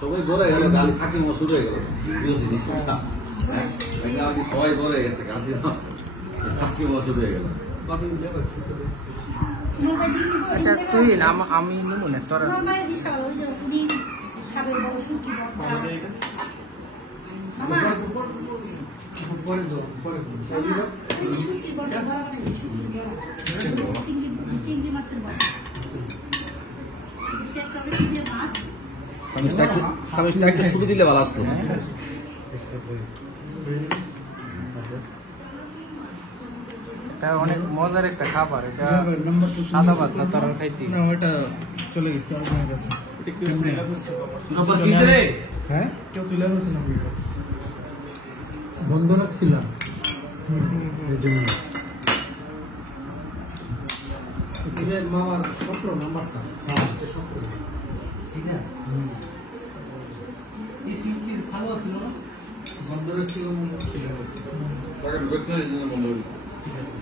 সবাই বলে গেল গালি সাকিব শুরু হয়ে গেল সবাই বলে গেছে গান্ধী সাকিব শুরু হয়ে গেল। আচ্ছা তুই আমি নেবো না তোরা শুরু দিলে ভালো আসতো। এটা অনেক মজার একটা খাবার, এটা সাদা ভাত না তারা খাইতে ওটা চলে গেছে আমার কাছে। হ্যাঁ কেউ তুলে গেছে না বন্ধ রাখছিলাম মামার 17 নাম্বারটা। ঠিক আছে এই সিলকি সালো ছিল না বন্ধ রাখছিলাম। ঠিক আছে।